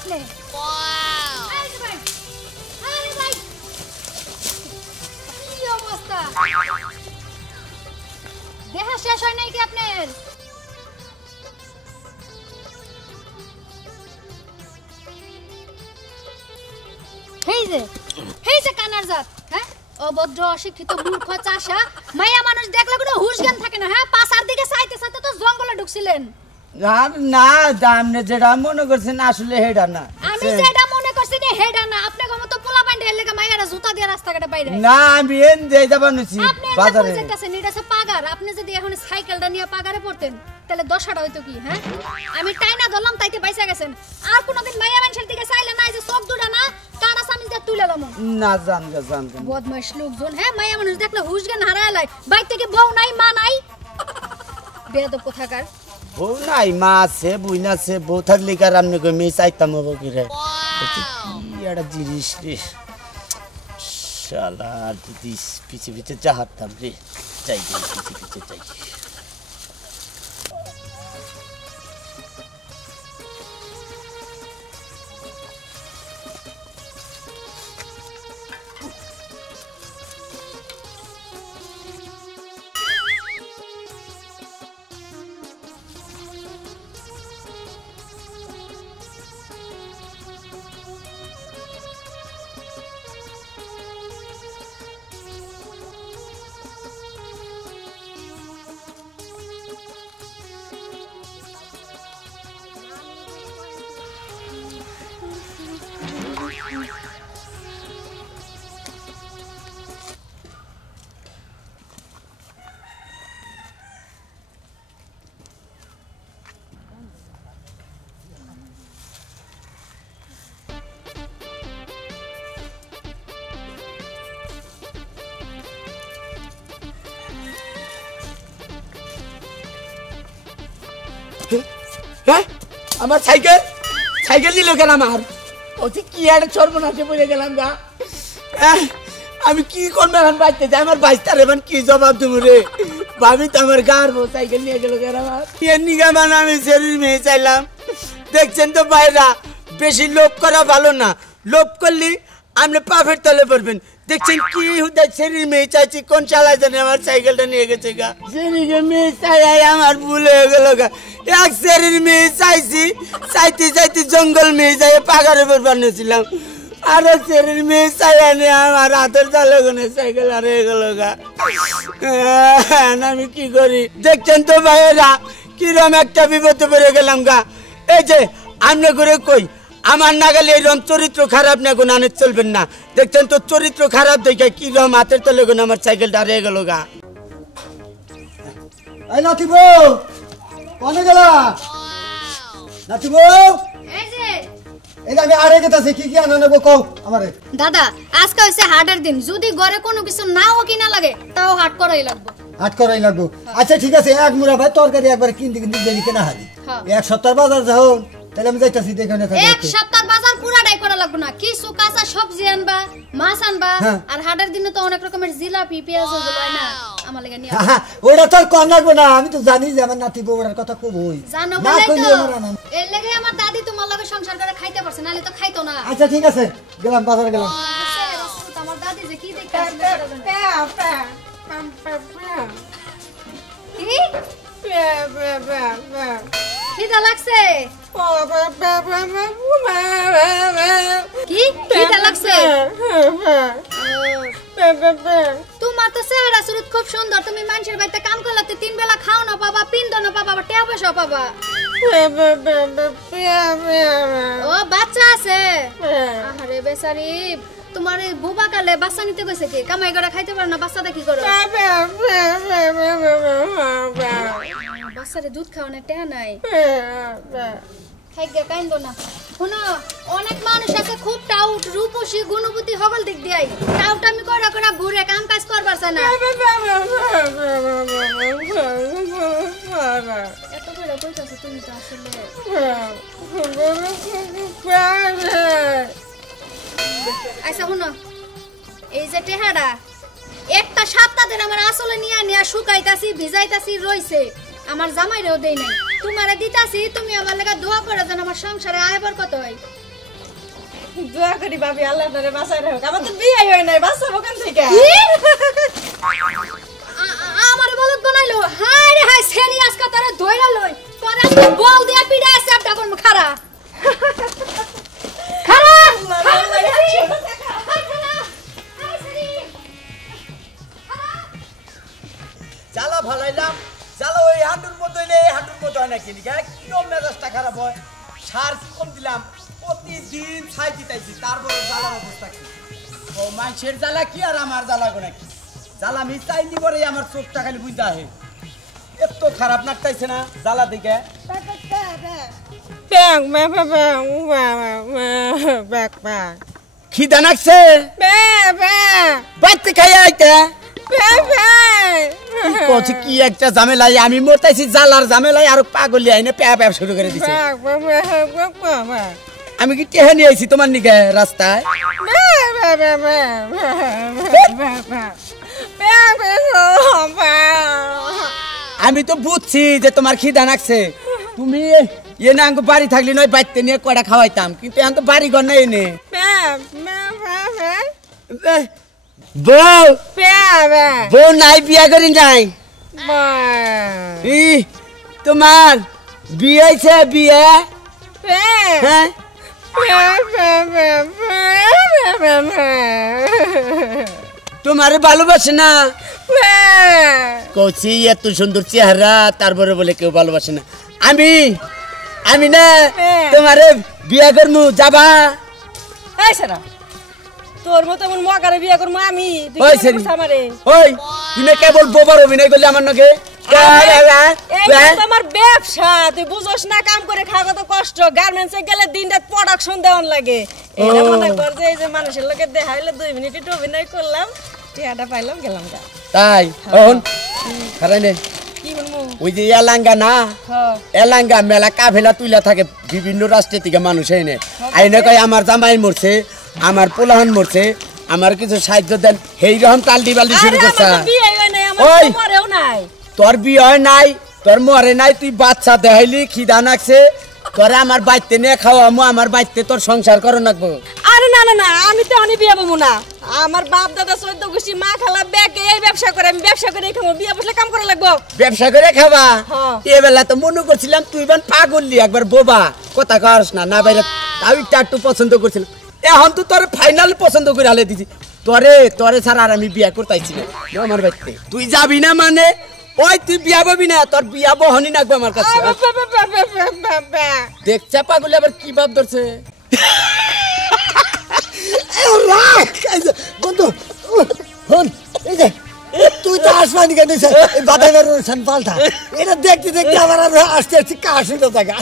আপনি ওয়াও ভাই আরে ভাই কি অবস্থা দেখা শেষ হয় নাই কি আপনার হেই যে কানার জাত হ্যাঁ অভদ্র অশিক্ষিত মূর্খ চাষা মায়া মানুষ দেখলে কোনো হুঁশ জ্ঞান থাকে না হ্যাঁ পাশার দিকে চাইতে চাইতে তো জঙ্গলে ঢুকছিলেন আর না আপনি যেটা মনে করছেন আসলে হেডা না আমি যেটা মনে করছি না হেডা না আপনাকে মতো পোলা বাইন্ডে এলাকা মাইয়ারা জুতা দিয়ে রাস্তাঘাটে বাইরে না আমি এন দেই যাবানুছি বাজারে আপনি যেটা নিটা আছে পাগার আপনি যদি এখন সাইকেলটা নিয়ে পাগারে পড়তেন তাহলে 10টা হইতো কি হ্যাঁ আমি টাইনা ধরলাম তাইতে বাইসা গেছেন আর কোনদিন মাইয়া মানুষের দিকে চাইলে না যে চোখ দুটা না কাটা সামিজ দিয়ে তুলে লম না জান বদমাশ লোকজন হ্যাঁ মাইয়া মানুষ দেখলে হুঁশ জ্ঞান হারায় লাই বাইক থেকে বউ নাই মা নাই বেয়াদব কোথাকার বউ নাই মা আছে বুইনা আছে বউ থাকলে কার আমনে কই মেয়ে চাইতাম হবো কি রে কি একটা জিনিস রে শালা দিস পিছে পিছে চাহাতাম রে যাই পিছে পিছে যাই হ্যাঁ আমার সাইকেল দিল কেন আমার ওতে কি একটা সর্বনাশে পড়ে গেলাম গা আমি কি করবো এখন বাঁচতে যাই আমার বাঁচতার এবার কি জবাব দেবো রে ভাবি তো আমার গার বউ সাইকেল নিয়ে গেল কেন আমার নিগা মানে আমি শরীর মেয়ে চাইলাম দেখছেন তো বাইরা বেশি লোভ করা ভালো না লোভ করলে আপনি পাফের তলে পড়বেন দেখছেন কি শরীর মেয়ে চাইছি কোন চালায় জানে আমার সাইকেলটা নিয়ে গেছে গা শরীরে মেয়ে চাই আমার ভুল হয়ে গেল গা এক শরীর মেয়ে চাইছি চাইতে চাইতে জঙ্গল মেয়ে যাই পাগারে পর বানিয়েছিলাম আর এক শরীর মেয়ে চাই আনে আমার হাতের চালে গনে সাইকেল আর হয়ে গেল গা আমি কি করি দেখছেন তো ভাইয়েরা কিরম একটা বিপদে পড়ে গেলাম গা এই যে আমনে করে কই আমার নাগালে এরকম চরিত্র খারাপ না গুণ আনে চলবেন না দেখছেন তো চরিত্র খারাপ দেখে কিরম হাতের তলে গুণ আমার সাইকেলটা হারিয়ে গেল গা এই নাতি বউ কোনে গেলা নাতি বউ এই যে এই আমি আরে গেতাছি কি আনা নেব কও আমারে দাদা আজকে হইছে হাটের দিন যদি ঘরে কোনো কিছু নাও কিনা লাগে তাও হাট করাই লাগবে হাট করাই লাগবো আচ্ছা ঠিক আছে এক মুড়া ভাই তরকারি একবার কিনতে দেরি কেনা হাদি এক সপ্তাহ বাজার যাও তাহলে আমি যাইতাছি দেখানে থাকি এক সপ্তাহ বাজার পুরাটাই করা লাগবে না কিছু কাঁচা সবজি আনবা মাছ আনবা আর হাটের দিনে তো অনেক রকমের জিলাপি পেঁয়াজ হয় না আমার লাগা নিয়া ওটা তো আর কোন লাগবে না আমি তো জানি যে আমার নাতি বউড়ার কথা খুব হই জানো বলাই তো এর লাগি আমার দাদি তোমার লগে সংসার করে খাইতে পারছে নালে তো খাইতো না আচ্ছা ঠিক আছে গেলাম বাজারে গেলাম আমার দাদি যে কি দেখতে খিদা লাগছে কি খিদা লাগছে তোমার তো চেহারা সুরত খুব সুন্দর তুমি মানুষের বাড়িতে কাম করলে 3 বেলা খাও না পাবা পিন্দ না পাবা আবার টাকা পয়সা পাবা ও বাচ্চা আছে আরে বেচারি তোমার এই বুবা কালে বাচ্চা নিতে গেছে কি কামাই করে খাইতে পারে না বাচ্চাটা কি করে বাচ্চারে দুধ খাওয়ানোর টাকা নাই খাইগে কাইন্দ না শুনো অনেক মানুষ আছে খুব টাউট রূপসী গুণবতী হগল দিক দিয়াই টাউট আমি করা করা ঘুরে কাম কাজ করবার চাই না এত করে কইতাছো তুমি তো আসলে আচ্ছা শুনো এই যে টেহারা একটা সপ্তাহ ধরে আমার আসলে নিয়া শুকাইতাছি ভিজাইতাছি রইছে আমার জামাইরেও দেই নাই তোমারে দিতাছি তুমি আমার লাগা দোয়া করে দেন আমার সংসারে আয় বরকত হয় দোয়া করি ভাবি আল্লাহ আপনারে বাঁচায় রাখুক। আমার তো বিয়ে হয় নাই, বাঁচাবো কেন থেকে? আমার বলত বানাইলো হায় রে হায় ছেলি আজকে তোরে ধইরা লই তোরে আজকে বল দিয়া পিড়া সেপটা করব খারা খারা জ্বালা ভালাইলাম জ্বালা ওই হাঁটুর মতো হইলে এই হাঁটুর মতো হয় না কিনি কিরম মেজাজটা খারাপ হয় সার কম দিলাম প্রতিদিন ছাই দিতাইছি তারপরে জ্বালার অবস্থা কি ও মানুষের জ্বালা কি আর আমার জ্বালা গোনা কি জ্বালা আমি চাই দিব রে আমার চোখটা খালি বুঝতে আহে এত খারাপ লাগতাইছে না জ্বালা দিকে ব্যাং ব্যাং ব্যাং ব্যাং ব্যাং খিদা নাকছে ব্যাং ব্যাং বাড়তে খাই আইতে ব্যাং ব্যাং কইছে কি একটা ঝামেলাই আমি মরতাইছি জ্বালার ঝামেলাই আর পাগলি আইনে প্যা প্যা শুরু করে দিছে আমি কি টেহে নিয়ে আইছি তোমার নিকে রাস্তায় আমি তো বুঝছি যে তোমার খিদা নাকছে তুমি এ না আঙ্গু বাড়ি থাকলি নয় বাইতে নিয়ে কয়টা খাওয়াইতাম কিন্তু এখন তো বাড়ি ঘর নাই এনে বউ বউ নাই বিয়া করি নাই ই তোমার বিয়ে হয়েছে বিয়ে হ্যাঁ তোমারে ভালোবাসে না কৌছি এত সুন্দর চেহারা তারপরে বলে কেউ ভালোবাসে না আমি আমি না তোমারে বিয়া করমু যাবা এই সারা তোর মতো এমন মগারে বিয়া করবো আমি ওই সেরি ওই তুমি কেবল বোবার অভিনয় করলে আমার নাকি আমার ব্যবসা তুই বুঝোস না কাম করে খাওয়া কত কষ্ট গার্মেন্টসে গেলে দিন রাত প্রোডাকশন দেওয়ান লাগে এটা মনে কর যে এই যে মানুষের লোকে দেখাইলে 2 মিনিট একটু অভিনয় করলাম টিয়াটা পাইলাম গেলাম গা তাই ওহন খারাই নে কি বলবো ওই যে এলাঙ্গা না এলাঙ্গা মেলা কাফেলা তুইলা থাকে বিভিন্ন রাষ্ট্র থেকে মানুষ এনে আইনে কয় আমার জামাই মরছে আমার পোলাহান মরছে আমার কিছু সাহায্য দেন সেই রকম তালডি বালডি শুরু করছে ওই তোর বিয়ে হয় নাই তোর মরে নাই তুই বাচ্চা দেখাইলি খিদা নাকছে তোরে আমার বাইতে নিয়ে খাওয়ামু আমার বাইতে তোর সংসার করো নাকবো আরে না না না আমি তো অনেক বিয়ে পাবো না আমার বাপ দাদা 14 গোষ্ঠী মা খালা ব্যাকে এই ব্যবসা করে আমি ব্যবসা করে খাবো বিয়ে বসলে কাম করা লাগবো ব্যবসা করে খাবা এবেলা তো মনে করছিলাম তুই বান পাগললি একবার বোবা কথা কস না না বাইরে তাও একটু পছন্দ করছিলাম এখন তো তোর ফাইনাল পছন্দ করে আলে দিছি তোরে তোরে ছাড়া আর আমি বিয়া করতেছি না আমার বাইতে তুই যাবি না মানে ওই তুই বিয়া পাবি না তোর বিয়া বহনি নাকবে আমার কাছে দেখ চাপা গুলি আবার কি ভাব ধরছে বন্ধু তুই তো আসবানি কেন বাদামের পাল্টা এটা দেখতে দেখতে আমার আর আসতে আসতে কাশ হইতে থাকা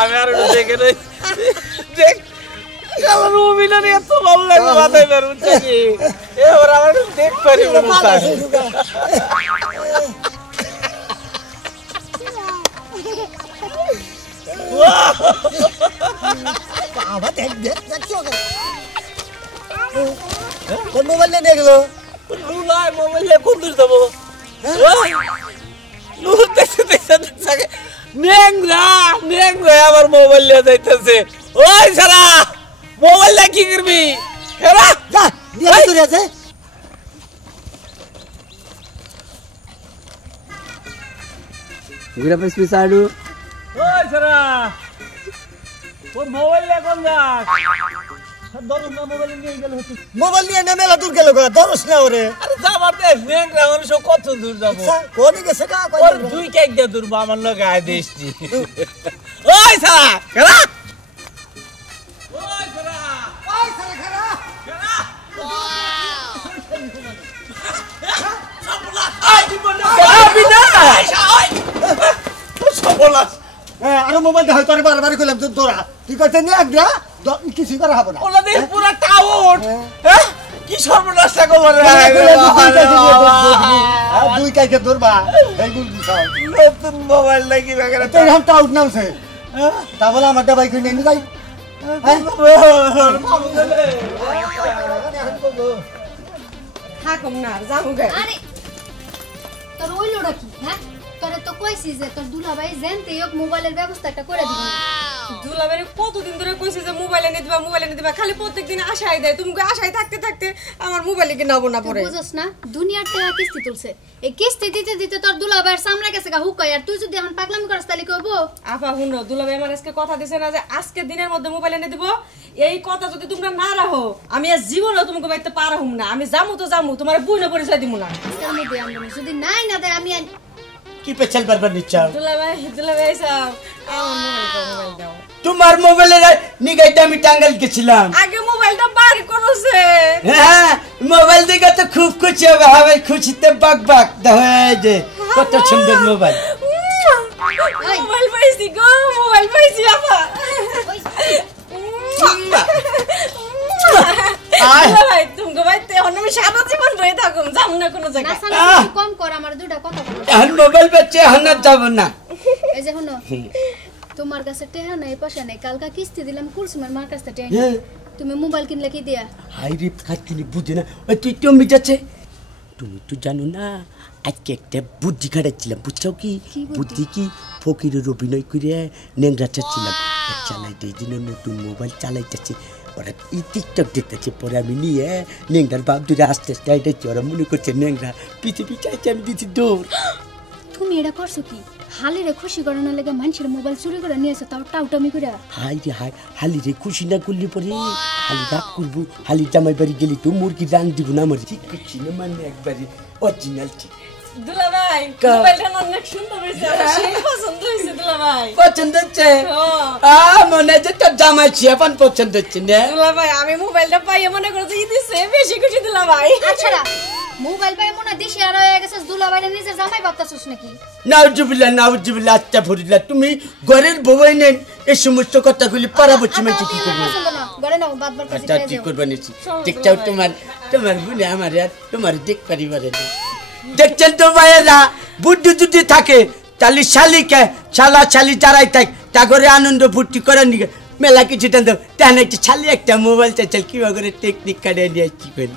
আমি আর দেখে দেখ আমার অভিনয় এত ভালো লাগে মাথায় বের হচ্ছে কি এবার আমার দেখ পারি আবার দেখ দেখ দেখছো কোন মোবাইল নিয়ে গেল লুলাই মোবাইল নিয়ে কোন দূর যাবো লুল দেখতে দেখতে দেখতে নেংরা নেংরা আমার মোবাইল নিয়ে যাইতেছে ওই সারা মোবাইল নিয়ে কি করবি হেরা যা নিয়ে দূরে আছে ঘুরে পেছ পিছাড়ু ওই সারা ও মোবাইল নিয়ে কোন যা দরুন না মোবাইল নিয়ে গেল হতো মোবাইল নিয়ে না মেলা দূর গেল দরস না ওরে আরে যাবার দে নেংরা মানুষ কত দূর যাবো কোন গেছে কা ওর দুই কেক দে দূর আমার লগে আয় দেশটি ওই সারা হেরা ওই সারা আরো মোবাইল দেখা তোর বারবার কইলাম তো তোরা তুই কইতে নি একদা কিছু করা হবে না ওলা দেখ পুরা টাউট হ্যাঁ কি সর্বনাশটা করলো রে দুই কাইকে ধরবা এই গুল দিছাও নতুন মোবাইল লাগি বাগরা তুই হাম টাউট নামছে তা বলে আমার দাবাই কই নিয়ে যাই থাকুম না যাবো গে আরে তোর ওইলোটা কি হ্যাঁ তোরে তো কইছি যে তোর দুলাভাই জানতে হোক মোবাইলের ব্যবস্থা একটা করে দিবি দুলাভাই কতদিন ধরে কইছে যে মোবাইল এনে দিবা খালি প্রত্যেকদিন আশাই দেয়। তুমি আশায় থাকতে থাকতে আমার মোবাইলে কি নাও না পড়ে। বুঝছস না দুনিয়ার টাকা কিস্তি তুলছে, এই কিস্তি দিতে দিতে তোর দুলাভাইয়ের সামনে গেছে গা হুকাই। আর তুই যদি এখন পাগলামি করস তাহলে কি হবো? আপা শুনো, দুলাভাই আমার আজকে কথা দিছে না যে আজকে দিনের মধ্যে মোবাইল এনে দিব। এই কথা যদি তোমরা না রাখো আমি আর জীবনেও তোমাকে বাইতে পারহুম না। আমি যামু তো যামু, তোমার বুঝ না পরিচয় দিব না। আজকের মধ্যে আনবো, যদি নাই না দেয় আমি কি পেছাল বারবার নিচ্ছাও? দুলাভাই সাহেব আমার মোবাইল দাও। তোমার মোবাইলের নিগাইতে আমি টাঙ্গাইল গেছিলাম। আগে মোবাইলটা বাড়ি করছে। হ্যাঁ মোবাইল দেখে তো খুব খুশি হবে, হবে খুশিতে বাক বাক। দেখো এই যে কত সুন্দর মোবাইল। মোবাইল পাইছি গো, মোবাইল পাইছি আপা। দুলাভাই তুমি বাইতে আমি সারা জীবন রয়ে থাকুম, যাম না কোনো জায়গায়। কম কর, আমার দুটা কথা বল। এখন মোবাইল বেচে এখন আর যাব না। এই যে শুনো, তোমার কাছে টেহা নাই পয়সা নাই, কালকা কিস্তি দিলাম কুলসুমের মার কাছে টেহা নাই। তুমি মোবাইল কিনলে কি দিয়া? হাই রে খাটকিনি বুঝে না। ওই তুই টমি যাচ্ছে, তুমি তো জানো না আজকে একটা বুদ্ধি খাটাচ্ছিলাম, বুঝছো কি? বুদ্ধি কি? ফকিরের অভিনয় করে ন্যাংরা চাচ্ছিলাম। চালাইতে এই দিনে নতুন মোবাইল চালাইতেছি, ওরা টিকটক দেখতেছে। পরে আমি নিয়ে ন্যাংরার বাপ ধরে আস্তে আস্তে আইটাচ্ছি। ওরা মনে করছে ন্যাংরা, পিছে পিছে আইছে, আমি দিচ্ছি দৌড়। তুমি এটা করছো কি? হালিরে খুশি করানোর লেগে মানুষের মোবাইল চুরি করে নিয়েছো, তাও টাউটামি করে। হাই রে হাই, হালি রে খুশি না করলে পরে হালি রাগ করবো। হালি জামাই বাড়ি গেলি তো মুরগি রান দিব না আমার। ঠিক করছি না মানে একবারে অরিজিনাল ঠিক। দুলাভাই মোবাইলটা অনেক সুন্দর হয়েছে, আমার সেই পছন্দ হয়েছে দুলাভাই। পছন্দ হচ্ছে? মনে হচ্ছে তোর জামাই ছি এখন পছন্দ হচ্ছে না। দুলাভাই আমি মোবাইলটা পাইয়ে মনে করছি দিছে বেশি খুশি দুলাভাই। আচ্ছা মোবাইল পাই মনে দিশে আর হয়ে গেছে, দুলাভাইরে নিজের জামাই ভাবতাছস নাকি? নাউজুবিল্লাহ নাউজুবিল্লাহ, আস্তাগফিরুল্লাহ। তুমি ঘরের বউই নেন এই সমস্ত কথাগুলি পারাবচ্ছি মানে কি করবো? ঘরে নাও, বাদ বাদ আচ্ছা কি করবো নিচ্ছি। দেখছাও তোমার তোমার বুনে আমার আর তোমার দেখ পারিবারে না। দেখছেন তো ভাইয়েরা, বুদ্ধি যদি থাকে তাহলে শালিকে শালা শালি যারাই থাক তা করে আনন্দ ফুর্তি করার নিকে মেলা কিছু টান দাও। তাহলে শালি একটা মোবাইল চাইছাল কিভাবে করে টেকনিক কাটিয়ে নিয়ে কি করি।